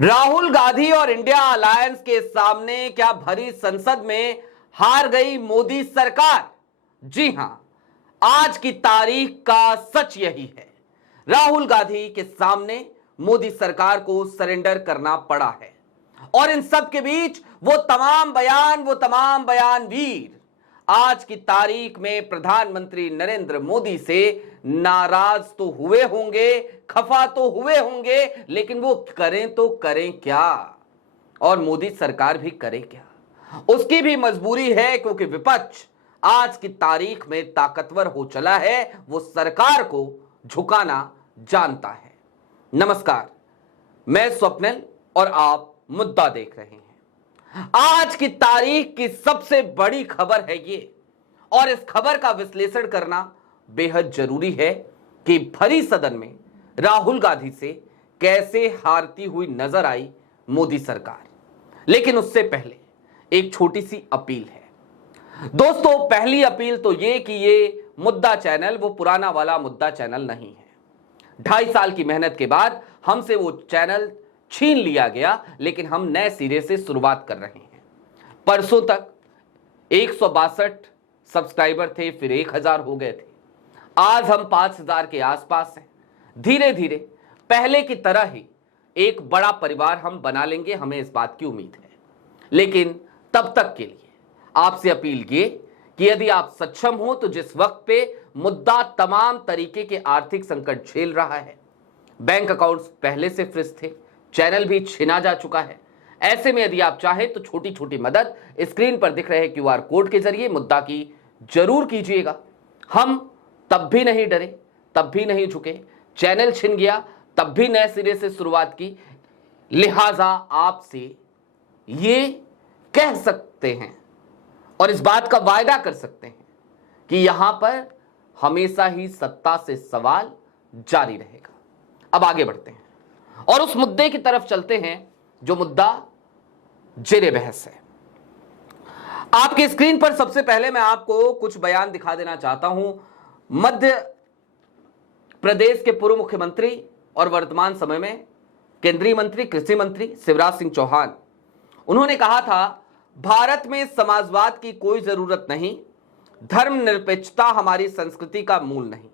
राहुल गांधी और India alliance के सामने क्या भरी संसद में हार गई मोदी सरकार? जी हां, आज की तारीख का सच यही है। राहुल गांधी के सामने मोदी सरकार को सरेंडर करना पड़ा है और इन सब के बीच वो तमाम बयान वीर आज की तारीख में प्रधानमंत्री नरेंद्र मोदी से नाराज तो हुए होंगे, खफा तो हुए होंगे, लेकिन वो करें तो करें क्या और मोदी सरकार भी करे क्या? उसकी भी मजबूरी है, क्योंकि विपक्ष आज की तारीख में ताकतवर हो चला है, वो सरकार को झुकाना जानता है। नमस्कार, मैं स्वप्निल और आप मुद्दा देख रहे हैं। आज की तारीख की सबसे बड़ी खबर है ये, और इस खबर का विश्लेषण करना बेहद जरूरी है कि भरी सदन में राहुल गांधी से कैसे हारती हुई नजर आई मोदी सरकार। लेकिन उससे पहले एक छोटी सी अपील है। दोस्तों, पहली अपील तो ये कि ये मुद्दा चैनल वो पुराना वाला मुद्दा चैनल नहीं है। 2.5 साल की मेहनत के बाद हमसे वो चैनल छीन लिया गया, लेकिन हम नए सिरे से शुरुआत कर रहे हैं। परसों तक 162 सब्सक्राइबर थे, फिर 1000 हो गए थे। आज हम 5000 के आसपास हैं। धीरे धीरे पहले की तरह ही एक बड़ा परिवार हम बना लेंगे, हमें इस बात की उम्मीद है। लेकिन तब तक के लिए आपसे अपील ये कि यदि आप सक्षम हो तो जिस वक्त पे मुद्दा तमाम तरीके के आर्थिक संकट झेल रहा है, बैंक अकाउंट्स पहले से फ्रीज थे, चैनल भी छीना जा चुका है, ऐसे में यदि आप चाहें तो छोटी छोटी मदद स्क्रीन पर दिख रहे क्यूआर कोड के जरिए मुद्दा की जरूर कीजिएगा। हम तब भी नहीं डरे, तब भी नहीं झुके, चैनल छिन गया तब भी नए सिरे से शुरुआत की। लिहाजा आपसे ये कह सकते हैं और इस बात का वायदा कर सकते हैं कि यहां पर हमेशा ही सत्ता से सवाल जारी रहेगा। अब आगे बढ़ते हैं और उस मुद्दे की तरफ चलते हैं जो मुद्दा जेरे बहस है। आपकी स्क्रीन पर सबसे पहले मैं आपको कुछ बयान दिखा देना चाहता हूं। मध्य प्रदेश के पूर्व मुख्यमंत्री और वर्तमान समय में केंद्रीय मंत्री, कृषि मंत्री शिवराज सिंह चौहान, उन्होंने कहा था, भारत में समाजवाद की कोई जरूरत नहीं, धर्मनिरपेक्षता हमारी संस्कृति का मूल नहीं।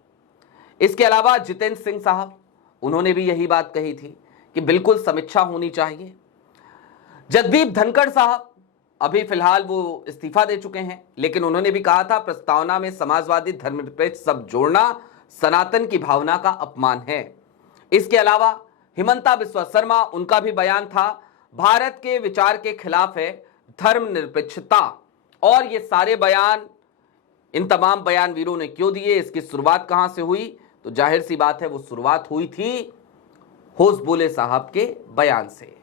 इसके अलावा जितेंद्र सिंह साहब, उन्होंने भी यही बात कही थी कि बिल्कुल समीक्षा होनी चाहिए। जगदीप धनखड़ साहब, अभी फिलहाल वो इस्तीफा दे चुके हैं, लेकिन उन्होंने भी कहा था, प्रस्तावना में समाजवादी धर्मनिरपेक्ष शब्द जोड़ना सनातन की भावना का अपमान है। इसके अलावा हिमंता बिस्वा शर्मा, उनका भी बयान था, भारत के विचार के खिलाफ है धर्मनिरपेक्षता। और ये सारे बयान इन तमाम बयान वीरों ने क्यों दिए, इसकी शुरुआत कहां से हुई? तो जाहिर सी बात है वो शुरुआत हुई थी होसबोले साहब के बयान से।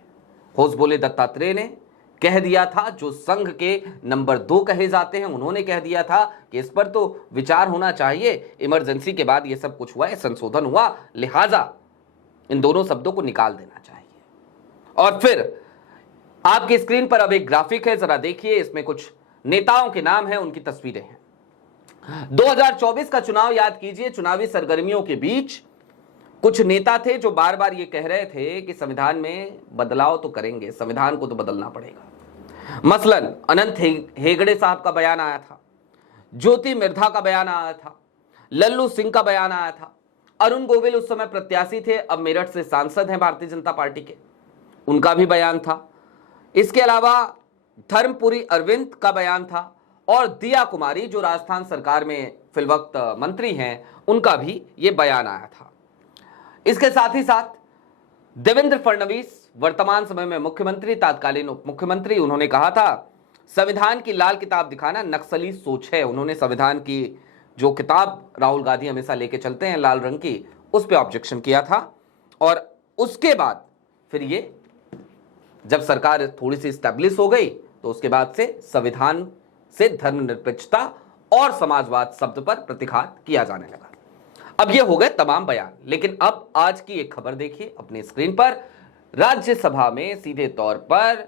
होसबोले दत्तात्रेय ने कह दिया था, जो संघ के नंबर 2 कहे जाते हैं, उन्होंने कह दिया था कि इस पर तो विचार होना चाहिए, इमरजेंसी के बाद ये सब कुछ हुआ है, संशोधन हुआ, लिहाजा इन दोनों शब्दों को निकाल देना चाहिए। और फिर आपकी स्क्रीन पर अब एक ग्राफिक है, जरा देखिए, इसमें कुछ नेताओं के नाम हैं, उनकी तस्वीरें हैं। 2024 का चुनाव याद कीजिए। चुनावी सरगर्मियों के बीच कुछ नेता थे जो बार बार ये कह रहे थे कि संविधान में बदलाव तो करेंगे, संविधान को तो बदलना पड़ेगा। मसलन अनंत हेगड़े साहब का बयान आया था, ज्योति मिर्धा का बयान आया था, लल्लू सिंह का बयान आया था, अरुण गोविल उस समय प्रत्याशी थे, अब मेरठ से सांसद हैं भारतीय जनता पार्टी के, उनका भी बयान था। इसके अलावा धर्मपुरी अरविंद का बयान था, और दिया कुमारी जो राजस्थान सरकार में फिलवक्त मंत्री हैं, उनका भी ये बयान आया था। इसके साथ ही साथ देवेंद्र फडणवीस, वर्तमान समय में मुख्यमंत्री, तत्कालीन उप मुख्यमंत्री, उन्होंने कहा था, संविधान की लाल किताब दिखाना नक्सली सोच है। उन्होंने संविधान की जो किताब राहुल गांधी हमेशा लेके चलते हैं लाल रंग की, उस पर ऑब्जेक्शन किया था। और उसके बाद फिर ये जब सरकार थोड़ी सी स्टैब्लिश हो गई तो उसके बाद से संविधान से धर्मनिरपेक्षता और समाजवाद शब्द पर प्रतिघात किया जाने लगा। अब ये हो गए तमाम बयान, लेकिन अब आज की एक खबर देखिए अपनी स्क्रीन पर। राज्यसभा में सीधे तौर पर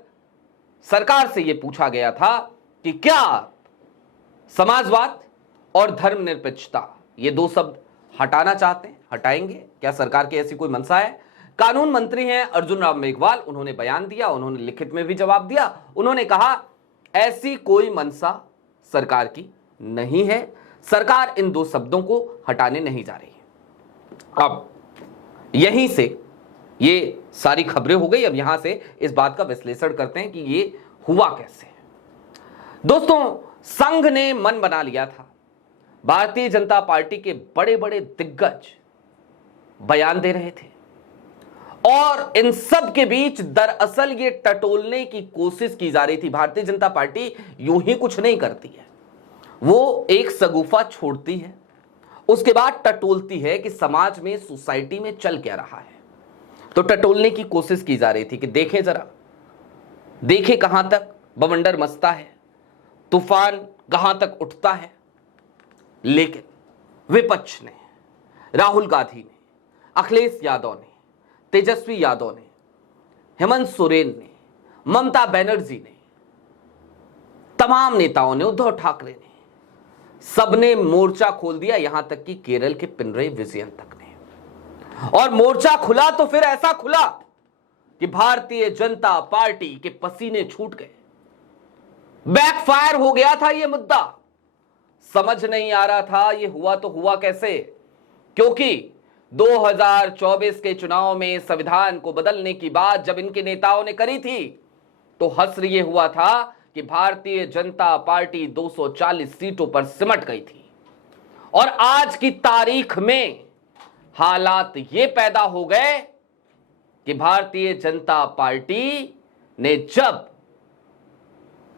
सरकार से यह पूछा गया था कि क्या समाजवाद और धर्मनिरपेक्षता, ये दो शब्द हटाना चाहते हैं, हटाएंगे क्या? सरकार की ऐसी कोई मंशा है? कानून मंत्री हैं अर्जुन राम मेघवाल, उन्होंने बयान दिया, उन्होंने लिखित में भी जवाब दिया। उन्होंने कहा ऐसी कोई मंशा सरकार की नहीं है, सरकार इन दो शब्दों को हटाने नहीं जा रही है। अब यहीं से ये सारी खबरें हो गई। अब यहां से इस बात का विश्लेषण करते हैं कि ये हुआ कैसे। दोस्तों, संघ ने मन बना लिया था, भारतीय जनता पार्टी के बड़े बड़े दिग्गज बयान दे रहे थे और इन सब के बीच दरअसल ये टटोलने की कोशिश की जा रही थी। भारतीय जनता पार्टी यूं ही कुछ नहीं करती है, वो एक शगुफा छोड़ती है, उसके बाद टटोलती है कि समाज में, सोसाइटी में चल क्या रहा है। तो टटोलने की कोशिश की जा रही थी कि देखें जरा, देखें कहां तक बवंडर मचता है, तूफान कहां तक उठता है। लेकिन विपक्ष ने, राहुल गांधी ने, अखिलेश यादव ने, तेजस्वी यादव ने, हेमंत सोरेन ने, ममता बनर्जी ने, तमाम नेताओं ने, उद्धव ठाकरे ने, सबने मोर्चा खोल दिया, यहां तक कि केरल के पिनरई विजयन तक ने। और मोर्चा खुला तो फिर ऐसा खुला कि भारतीय जनता पार्टी के पसीने छूट गए। बैकफायर हो गया था यह मुद्दा। समझ नहीं आ रहा था ये हुआ तो हुआ कैसे, क्योंकि 2024 के चुनाव में संविधान को बदलने की बात जब इनके नेताओं ने करी थी तो हश्र ये हुआ था कि भारतीय जनता पार्टी 240 सीटों पर सिमट गई थी। और आज की तारीख में हालात ये पैदा हो गए कि भारतीय जनता पार्टी ने जब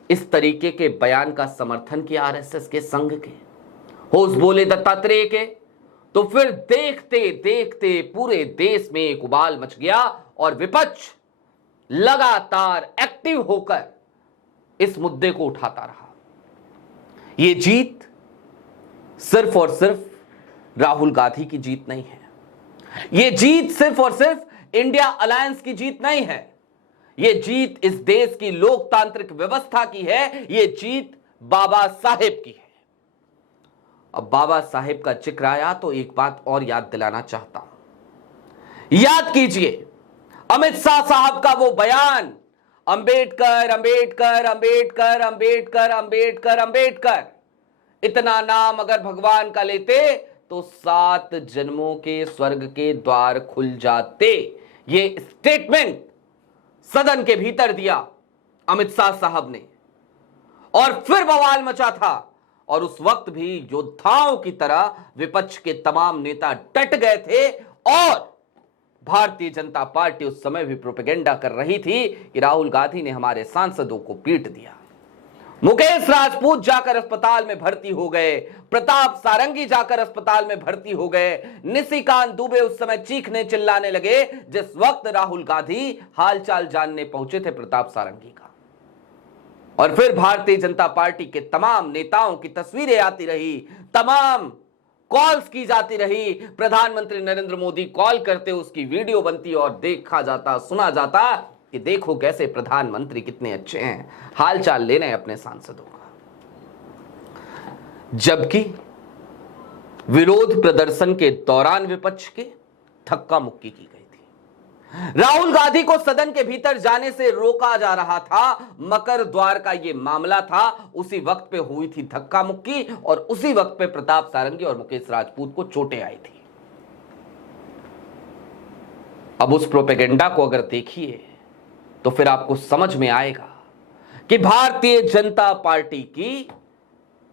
इस तरीके के बयान का समर्थन किया आरएसएस के, संघ के, होश बोले दत्तात्रेय के, तो फिर देखते देखते पूरे देश में एक उबाल मच गया और विपक्ष लगातार एक्टिव होकर इस मुद्दे को उठाता रहा। यह जीत सिर्फ और सिर्फ राहुल गांधी की जीत नहीं है, यह जीत सिर्फ और सिर्फ इंडिया अलायंस की जीत नहीं है, यह जीत इस देश की लोकतांत्रिक व्यवस्था की है, यह जीत बाबा साहेब की है। अब बाबा साहेब का जिक्र आया तो एक बात और याद दिलाना चाहता हूं। याद कीजिए अमित शाह साहब का वो बयान, अंबेडकर अंबेडकर अंबेडकर अंबेडकर अंबेडकर अंबेडकर, इतना नाम अगर भगवान का लेते तो 7 जन्मों के स्वर्ग के द्वार खुल जाते। ये स्टेटमेंट सदन के भीतर दिया अमित शाह साहब ने और फिर बवाल मचा था। और उस वक्त भी योद्धाओं की तरह विपक्ष के तमाम नेता डट गए थे और भारतीय जनता पार्टी उस समय भी प्रोपेगेंडा कर रही थी कि राहुल गांधी ने हमारे सांसदों को पीट दिया। मुकेश राजपूत जाकर अस्पताल में भर्ती हो गए, प्रताप सारंगी जाकर अस्पताल में भर्ती हो गए, निशिकांत दुबे उस समय चीखने चिल्लाने लगे जिस वक्त राहुल गांधी हालचाल जानने पहुंचे थे प्रताप सारंगी का। और फिर भारतीय जनता पार्टी के तमाम नेताओं की तस्वीरें आती रही, तमाम कॉल्स की जाती रही, प्रधानमंत्री नरेंद्र मोदी कॉल करते, उसकी वीडियो बनती और देखा जाता, सुना जाता कि देखो कैसे प्रधानमंत्री कितने अच्छे हैं, हालचाल ले रहे हैं अपने सांसदों का। जबकि विरोध प्रदर्शन के दौरान विपक्ष के धक्का मुक्की की गई थी, राहुल गांधी को सदन के भीतर जाने से रोका जा रहा था, मकर द्वार का यह मामला था, उसी वक्त पे हुई थी धक्का मुक्की और उसी वक्त पे प्रताप सारंगी और मुकेश राजपूत को चोटें आई थी। अब उस प्रोपेगेंडा को अगर देखिए तो फिर आपको समझ में आएगा कि भारतीय जनता पार्टी की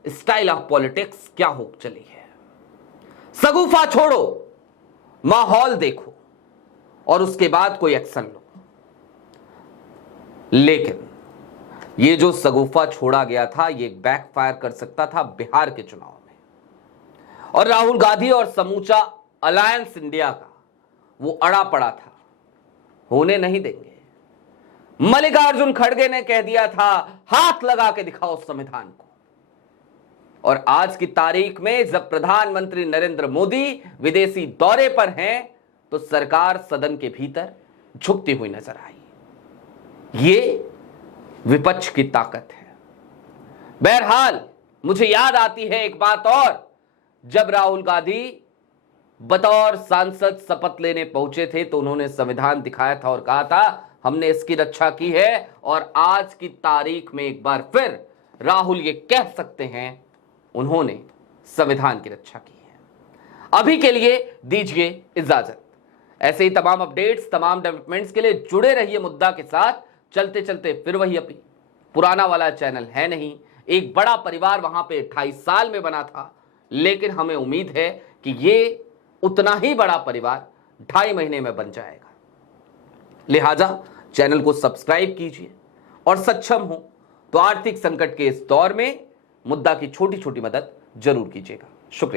स्टाइल ऑफ पॉलिटिक्स क्या हो चली है। सगुफा छोड़ो, माहौल देखो और उसके बाद कोई एक्शन लो। लेकिन ये जो सगुफा छोड़ा गया था ये बैकफायर कर सकता था बिहार के चुनाव में, और राहुल गांधी और समूचा अलायंस इंडिया का वो अड़ा पड़ा था, होने नहीं देंगे। मल्लिकार्जुन खड़गे ने कह दिया था हाथ लगा के दिखाओ संविधान को। और आज की तारीख में जब प्रधानमंत्री नरेंद्र मोदी विदेशी दौरे पर हैं तो सरकार सदन के भीतर झुकती हुई नजर आई। ये विपक्ष की ताकत है। बहरहाल मुझे याद आती है एक बात और, जब राहुल गांधी बतौर सांसद शपथ लेने पहुंचे थे तो उन्होंने संविधान दिखाया था और कहा था हमने इसकी रक्षा की है। और आज की तारीख में एक बार फिर राहुल ये कह सकते हैं उन्होंने संविधान की रक्षा की है। अभी के लिए दीजिए इजाजत। ऐसे ही तमाम अपडेट्स, तमाम डेवलपमेंट्स के लिए जुड़े रहिए मुद्दा के साथ। चलते चलते फिर वही अपनी पुराना वाला चैनल है नहीं, एक बड़ा परिवार वहां पे 28 साल में बना था, लेकिन हमें उम्मीद है कि ये उतना ही बड़ा परिवार 2.5 महीने में बन जाएगा। लिहाजा चैनल को सब्सक्राइब कीजिए और सक्षम हो तो आर्थिक संकट के इस दौर में मुद्दा की छोटी छोटी मदद जरूर कीजिएगा। शुक्रिया।